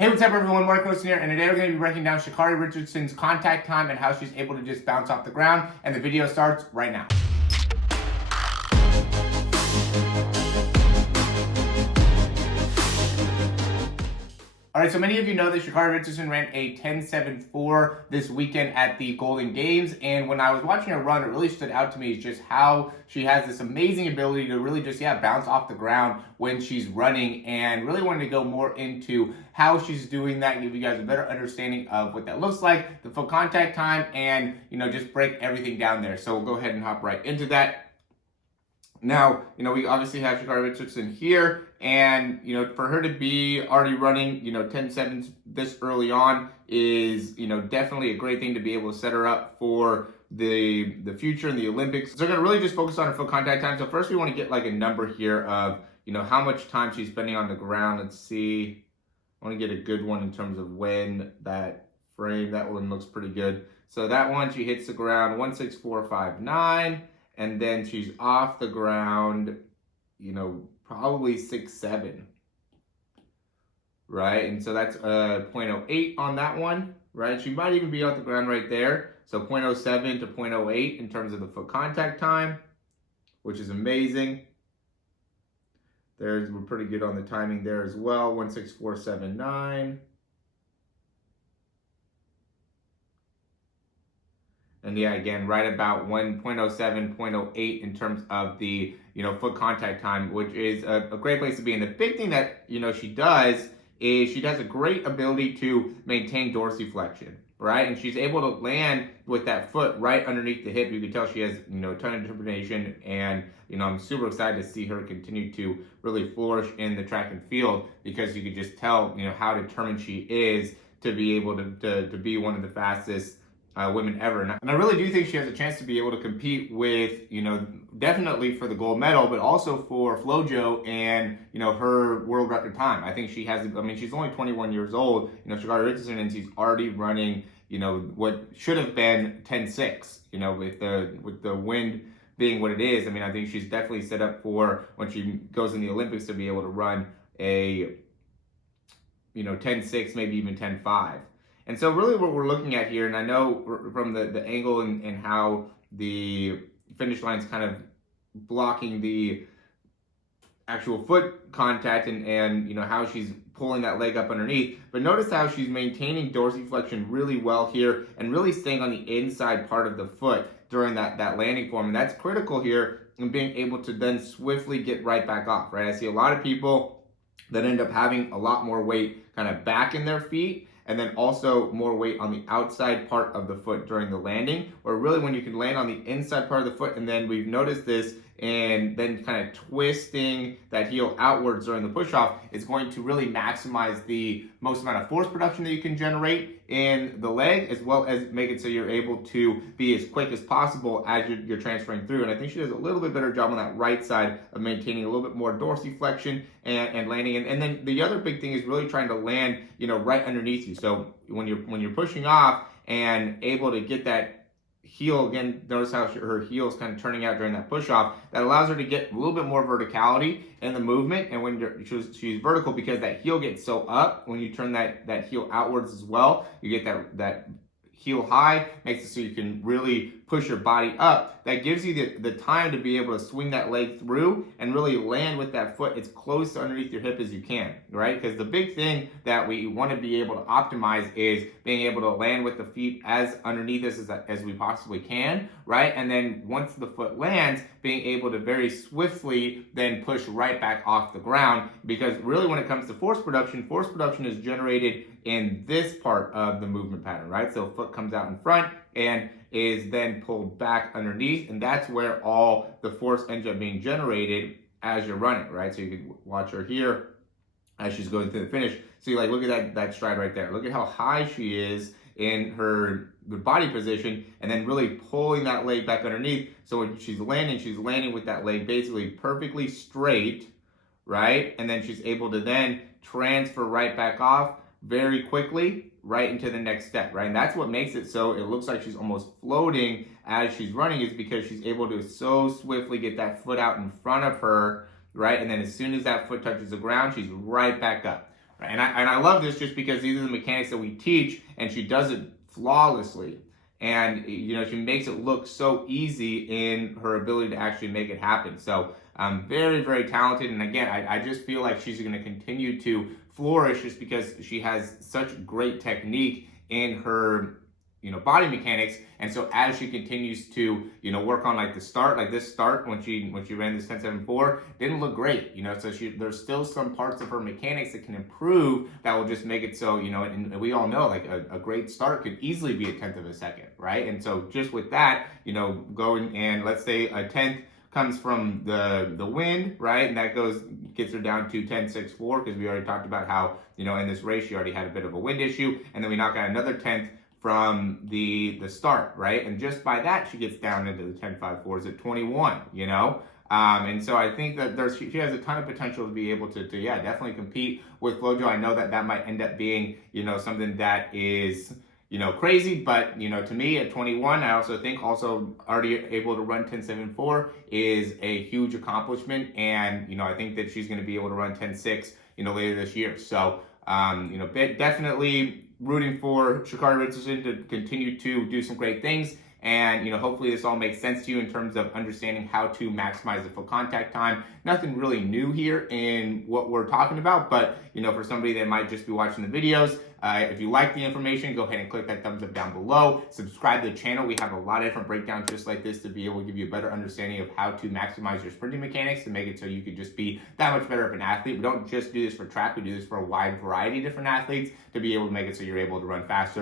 Hey, what's up everyone, Morey Croson here, and today we're going to be breaking down Sha'carri Richardson's contact time and how she's able to just bounce off the ground, and the video starts right now. Alright, so many of you know that Sha'carri Richardson ran a 10.74 this weekend at the Golden Games, and when I was watching her run, it really stood out to me is just how she has this amazing ability to really just, bounce off the ground when she's running, and really wanted to go more into how she's doing that and give you guys a better understanding of what that looks like, the full contact time, and, just break everything down there. So we'll go ahead and hop right into that. Now, we obviously have Sha'carri Richardson here, and, for her to be already running, 10.7 this early on is, definitely a great thing to be able to set her up for the future in the Olympics. So we're going to really just focus on her full contact time. So first we want to get like a number here of, how much time she's spending on the ground. Let's see. I want to get a good one in terms of when that frame, that one looks pretty good. So that one, she hits the ground 1.6459. And then she's off the ground, probably 6.7, right? And so that's 0.08 on that one, right? She might even be off the ground right there. So 0.07 to 0.08 in terms of the foot contact time, which is amazing. We're pretty good on the timing there as well, 1.6479. And yeah, again, right about 1.07, 0.08 in terms of the, foot contact time, which is a great place to be. And the big thing that, she does is she has a great ability to maintain dorsiflexion, right? And she's able to land with that foot right underneath the hip. You can tell she has, a ton of determination, and, I'm super excited to see her continue to really flourish in the track and field, because you can just tell, how determined she is to be able to be one of the fastest women ever. And I really do think she has a chance to be able to compete with, definitely for the gold medal, but also for FloJo and, her world record time. I think she has, she's only 21 years old, Sha'carri Richardson, and she's already running, what should have been 10.6, with the wind being what it is. I think she's definitely set up for when she goes in the Olympics to be able to run a, 10.6, maybe even 10.5. And so really what we're looking at here, and I know from the angle and how the finish line's kind of blocking the actual foot contact and how she's pulling that leg up underneath, but notice how she's maintaining dorsiflexion really well here and really staying on the inside part of the foot during that landing form. And that's critical here in being able to then swiftly get right back off, right? I see a lot of people that end up having a lot more weight kind of back in their feet, and then also more weight on the outside part of the foot during the landing, or really when you can land on the inside part of the foot. And then we've noticed this, and then kind of twisting that heel outwards during the push-off is going to really maximize the most amount of force production that you can generate in the leg, as well as make it so you're able to be as quick as possible as you're transferring through. And I think she does a little bit better job on that right side of maintaining a little bit more dorsiflexion and landing. And then the other big thing is really trying to land, right underneath you. So when you're pushing off and able to get that heel, again, notice how her heel is kind of turning out during that push off. That allows her to get a little bit more verticality in the movement. And when she's vertical, because that heel gets so up, when you turn that heel outwards as well, you get that heel high, makes it so you can really push your body up. That gives you the time to be able to swing that leg through and really land with that foot as close to underneath your hip as you can, right? Because the big thing that we want to be able to optimize is being able to land with the feet as underneath us as we possibly can, right? And then once the foot lands, being able to very swiftly then push right back off the ground, because really when it comes to force production is generated in this part of the movement pattern, right? So foot comes out in front and is then pulled back underneath, and that's where all the force ends up being generated as you're running, right? So you can watch her here as she's going through the finish. So you look at that stride right there. Look at how high she is in the body position, and then really pulling that leg back underneath. So when she's landing with that leg basically perfectly straight, right? And then she's able to then transfer right back off very quickly right into the next step, right? And that's what makes it so it looks like she's almost floating as she's running, is because she's able to so swiftly get that foot out in front of her, right? And then as soon as that foot touches the ground, she's right back up, right? And I love this just because these are the mechanics that we teach, and she does it flawlessly. And she makes it look so easy in her ability to actually make it happen. So very, very talented. And again, I just feel like she's going to continue to flourish just because she has such great technique in her body mechanics. And so as she continues to work on like this start when she ran this 10.74 didn't look great, so there's still some parts of her mechanics that can improve that will just make it so and we all know like a great start could easily be a tenth of a second, right? And so just with that, going and let's say a tenth comes from the wind, right? And that gets her down to 10.64 because we already talked about how in this race she already had a bit of a wind issue, and then we knock out another tenth from the start, right? And just by that, she gets down into the 10.54s at 21, and so I think that she has a ton of potential to be able to definitely compete with FloJo. I know that might end up being, something that is, crazy, but, to me at 21, I also think already able to run 10.74 is a huge accomplishment. And, I think that she's going to be able to run 10.6, later this year. So, definitely rooting for Sha'carri Richardson to continue to do some great things. And, hopefully this all makes sense to you in terms of understanding how to maximize the full contact time. Nothing really new here in what we're talking about, but, for somebody that might just be watching the videos, if you like the information, go ahead and click that thumbs up down below. Subscribe to the channel. We have a lot of different breakdowns just like this to be able to give you a better understanding of how to maximize your sprinting mechanics to make it so you could just be that much better of an athlete. We don't just do this for track. We do this for a wide variety of different athletes to be able to make it so you're able to run faster